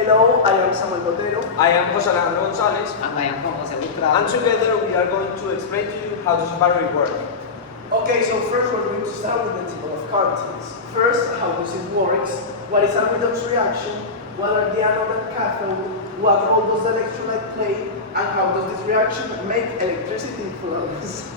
Hello, I am Samuel Botero. I am José Alejandro González, And I am Juan José and Butrao. together we are going to explain to you how does a battery work. Okay, so first we're going to start with the table of contents. First, how does it work? What is a redox reaction? What are the anode and cathode? What role does the electrolyte play? And how does this reaction make electricity flows?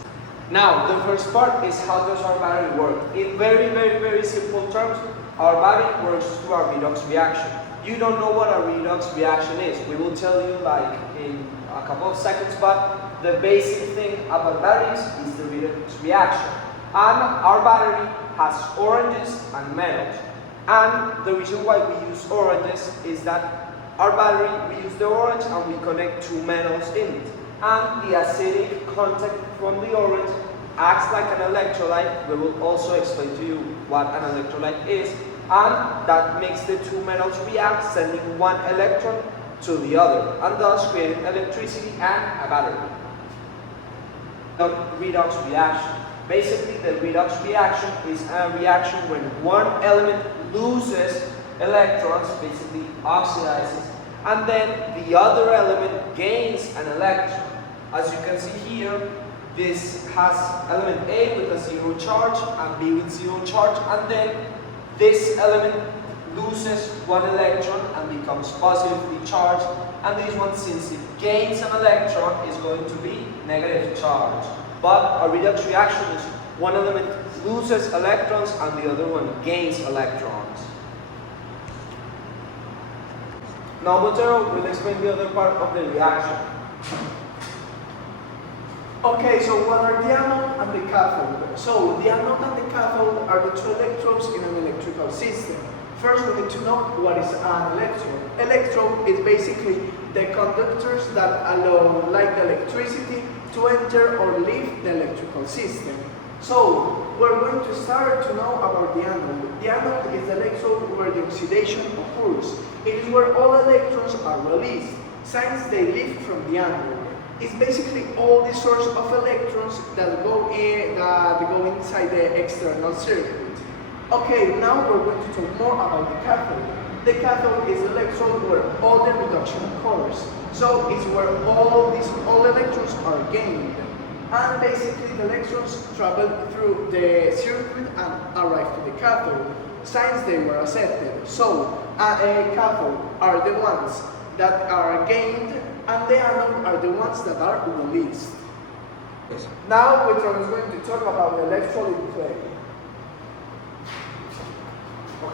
Now, the first part is how does our battery work. In very simple terms, our battery works through a redox reaction. You don't know what a redox reaction is. We will tell you like in a couple of seconds, but the basic thing about batteries is the redox reaction. And our battery has oranges and metals. And the reason why we use oranges is that our battery, we use the orange and we connect two metals in it. And the acidic contact from the orange acts like an electrolyte. We will also explain to you what an electrolyte is. And that makes the two metals react, sending one electron to the other, and thus creating electricity and a battery. The redox reaction. Basically, the redox reaction is a reaction when one element loses electrons, basically oxidizes, and then the other element gains an electron. As you can see here, this has element A with a zero charge and B with zero charge, and then this element loses one electron and becomes positively charged, and this one, since it gains an electron, is going to be negative charge. But a redox reaction is one element loses electrons and the other one gains electrons. Now Botero will explain the other part of the reaction. Okay, so what are the anode and the cathode? So the anode and the cathode are the two electrodes in an electrical system. First, we need to know what is an electrode. Electrode is basically the conductors that allow like the electricity to enter or leave the electrical system. So we're going to start to know about the anode. The anode is the electrode where the oxidation occurs. It is where all electrons are released since they leave from the anode. It's basically all the source of electrons that go inside the external circuit. Okay, now we're going to talk more about the cathode. The cathode is the electrode where all the reduction occurs. So it's where all electrons are gained. And basically the electrons travel through the circuit and arrive to the cathode since they were accepted. So a cathode are the ones that are gained, and the anode are the ones that are released. Yes. Now Witron is going to talk about the electrolyte play.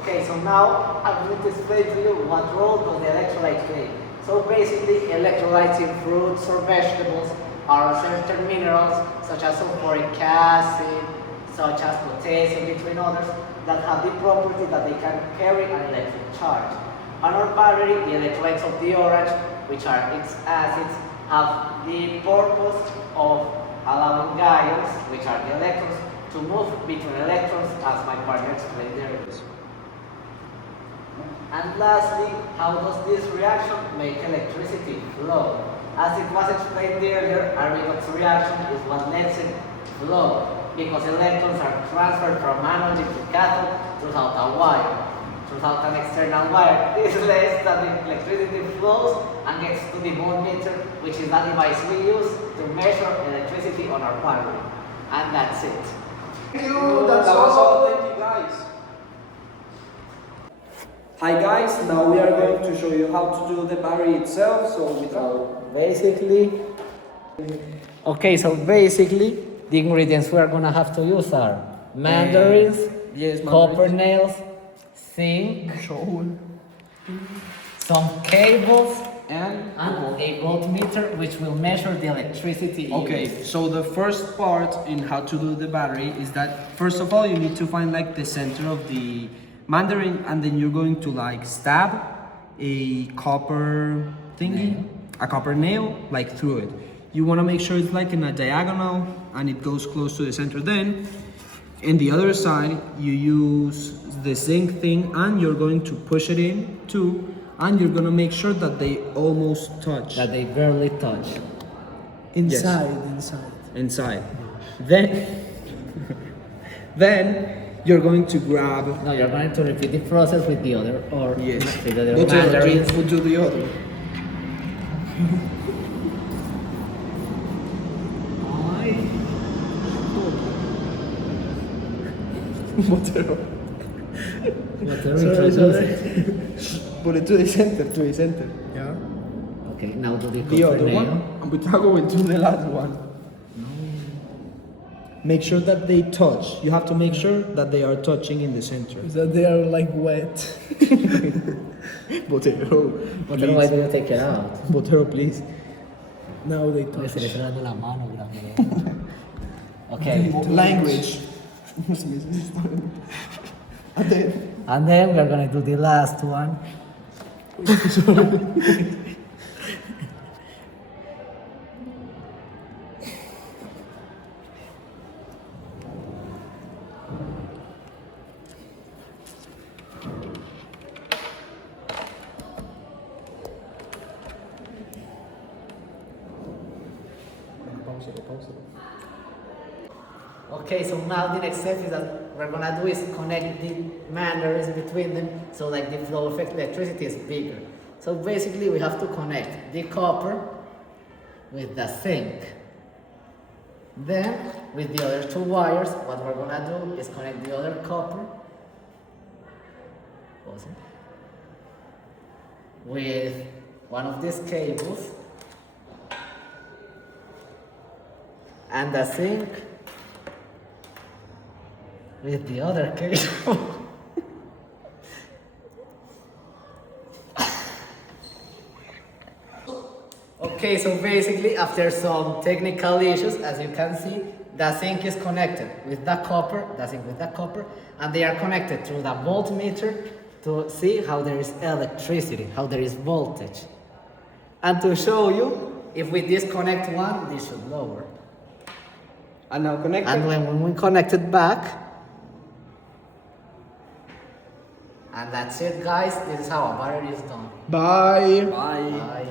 Okay, so now I'm going to explain to you what role does the electrolyte play. So basically, electrolytes in fruits or vegetables are certain minerals such as sulfuric acid, such as potassium, between others, that have the property that they can carry an electric charge. On our battery, the electrolytes of the orange, which are its acids, have the purpose of allowing ions, which are the electrons, to move between electrons, as my partner explained earlier. And lastly, how does this reaction make electricity flow? As it was explained earlier, a redox reaction is what lets it flow, because electrons are transferred from anode to cathode throughout a wire. Throughout an external wire. This lets that the electricity flows and gets to the voltmeter, which is the device we use to measure electricity on our battery. And that's it. Thank you, that's That was all. all. Thank you guys. Hi guys, now we are going to show you how to do the battery itself. So Basically, the ingredients we are gonna have to use are mandarins, yes, copper nails, zinc, some cables, and a voltmeter which will measure the electricity. okay, so the first part in how to do the battery is that first of all you need to find like the center of the mandarin, and then you're going to like stab a copper thingy, a copper nail, like through it. You want to make sure it's like in a diagonal and it goes close to the center. Then in the other side you use the zinc thing and you're going to push it in too, and you're going to make sure that they almost touch. That they barely touch. Inside. Then you're going to grab. No, you're going to repeat the process with the other, or Yes. with the other Botero, mandarins. we'll do the other. Botero. Whatever Sorry, introduce. sorry. Put it to the center. Yeah. Okay, now do the The other tornado. one, and we're going to the last one. Make sure that they touch. You have to make sure that they are touching in the center. That they are like wet. Botero, Whatever, why do you take it out? Botero, please. Now they Porque touch. se le está dando la mano, grande. Okay, Language. And then, and then we're gonna do the last one. Okay, so now the next step is that we're gonna do is connect the mandarins between them, so like the flow of electricity is bigger. So basically we have to connect the copper with the zinc. Then with the other two wires, what we're gonna do is connect the other copper with one of these cables and the zinc with the other cable. Okay, so basically after some technical issues, as you can see, the zinc is connected with the copper, and they are connected through the voltmeter to see how there is electricity, how there is voltage. And to show you, if we disconnect one, this should lower. And now connect And it. when we connect it back, and that's it guys, this is how a battery is done. bye. Bye. Bye.